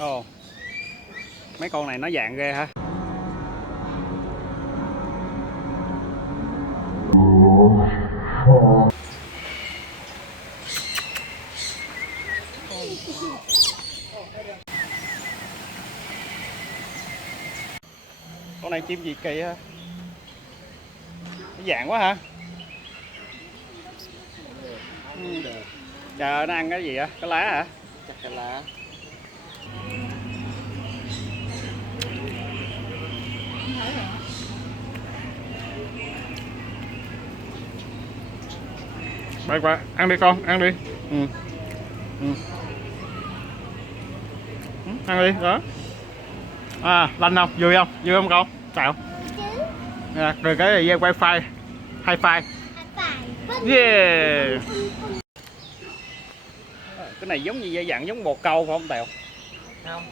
Ồ, mấy con này nó dạng ghê hả? Con này chim gì kỳ ha? Nó dạng quá hả? Chờ nó ăn cái gì á? Cái lá hả? Chắc cái lá. Bay qua, ăn đi con, ăn đi. Ừ. Ừ. Ăn đi, đó. À, lanh không? Vui không? Vui không con? Sao? À, rồi cái này dây wifi, hi-fi. Yeah. Cái này giống như dây dạng giống bồ câu phải không Tèo? Không.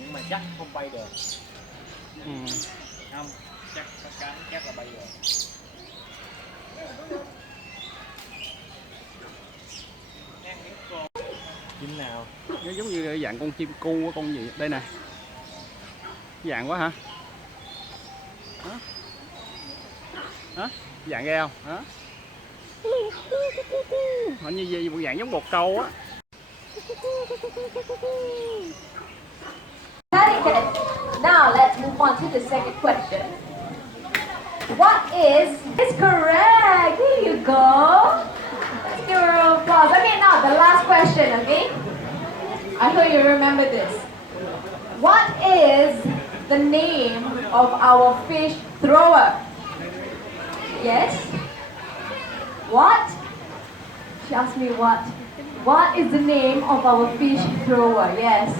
Nhưng mà chắc không bay được. Ừ. Không, chắc có cái chắc là bay được. Chim nào? Nó giống như dạng con chim cu con gì đây nè. Dạng quá hả? Hả? Hả? Dạng ghê không? Hả? Hình như gì một dạng giống bồ câu á. Now let's move on to the second question. What is correct? Here you go. Let's give a round of applause. Okay, now the last question, okay? I hope you remember this. What is the name of our fish thrower? Yes? What? She asked me what. What is the name of our fish thrower? Yes.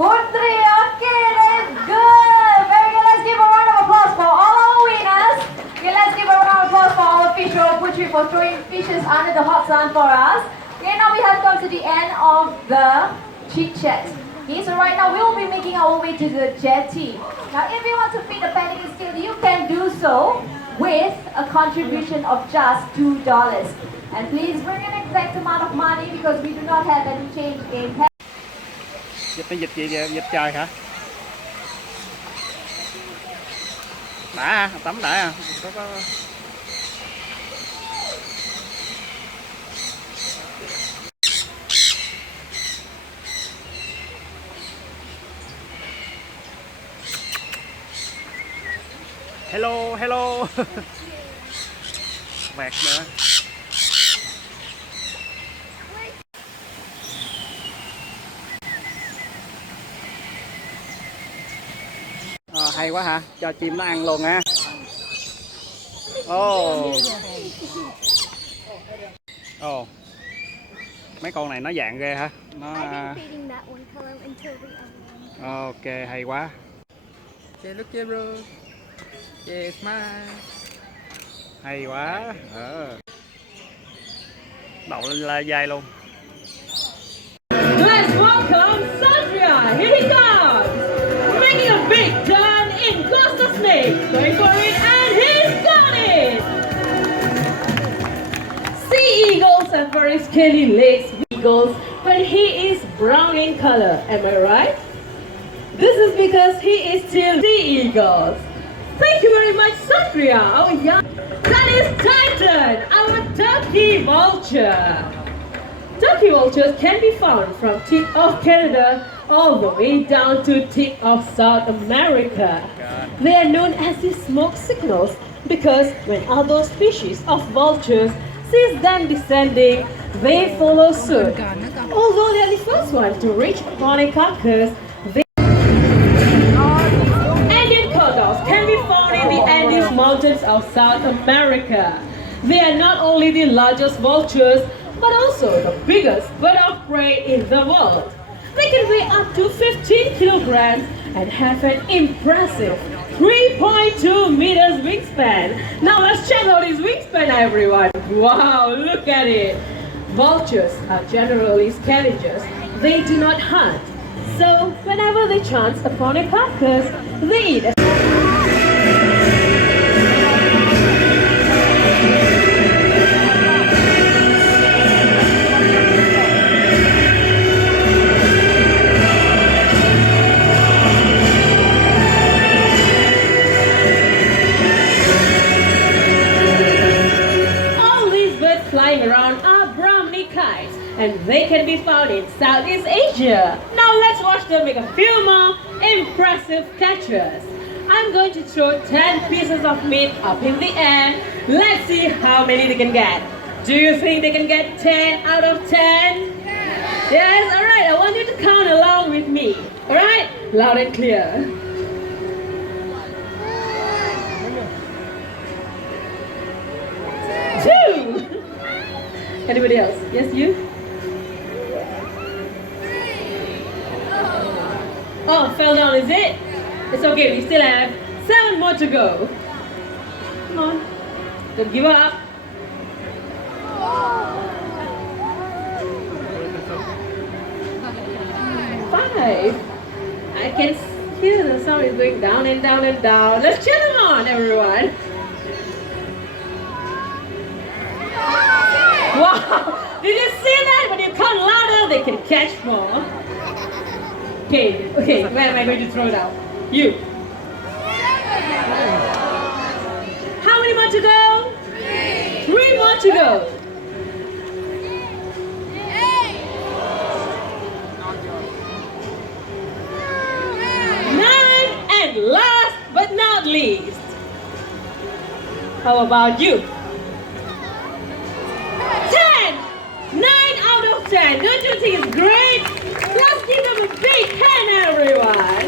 Putri, okay, that is good. Very good. Let's give a round of applause for all our winners. Okay, let's give a round of applause for our fish thrower Putri for throwing fishes under the hot sun for us. Okay, now we have come to the end of the chit chat. Okay, so right now we will be making our way to the jetty. Now, if you want to feed the pelican still, you can do so with a contribution of just $2. And please bring an exact amount of money because we do not have any change in cash. Dịch nó dịch gì vậy? Dịch trời hả? Đã à? Tắm đã à? Có... Hello, hello. Vẹt nữa. À, hay quá hả? Cho chim nó ăn luôn ha. Ồ. Ồ. Mấy con này nó dạng ghê hả? Nó ok, hay quá. Okay, look here, bro. Yeah, smile. Hay quá. Đậu lên dây luôn. Let's welcome Sandria. Here he comes. Making a big turn in Costa Snake. Going for it and he's got it. Sea eagles have very scaly legs, eagles, but he is brown in color. Am I right? This is because he is still sea eagles. Thank you very much, Sandria. Our young. That is Titan, our turkey vulture. Turkey vultures can be found from tip of Canada all the way down to tip of South America. They are known as the smoke signals because when other species of vultures see them descending, they follow suit. Although they are the first ones to reach Ponycarpus, Andean condors can be found in the Andes Mountains of South America. They are not only the largest vultures, but also the biggest bird of prey in the world. They can weigh up to 15 kilograms and have an impressive 3.2 meters wingspan. Now let's check out his wingspan, everyone. Wow, look at it. Vultures are generally scavengers. They do not hunt. So whenever they chance upon a carcass, they eat it. flying around are brownie kites, and they can be found in Southeast Asia. Now let's watch them make a few more impressive catches. I'm going to throw 10 pieces of meat up in the air. Let's see how many they can get. Do you think they can get 10 out of 10? Yes, alright, I want you to count along with me. Alright, loud and clear. 2. Anybody else? Yes, you? Oh, fell down, is it? It's okay, we still have 7 more to go. Come on, don't give up. 5. I can hear the sound is going down and down and down. Let's cheer them on, everyone. Wow! Did you see that? When you count louder, they can catch more. Okay, where am I going to throw it out? You. How many more to go? 3 more to go. 9, and last but not least. How about you? 10! 9 out of 10. Don't you think it's great? Let's give them a big hand, everyone.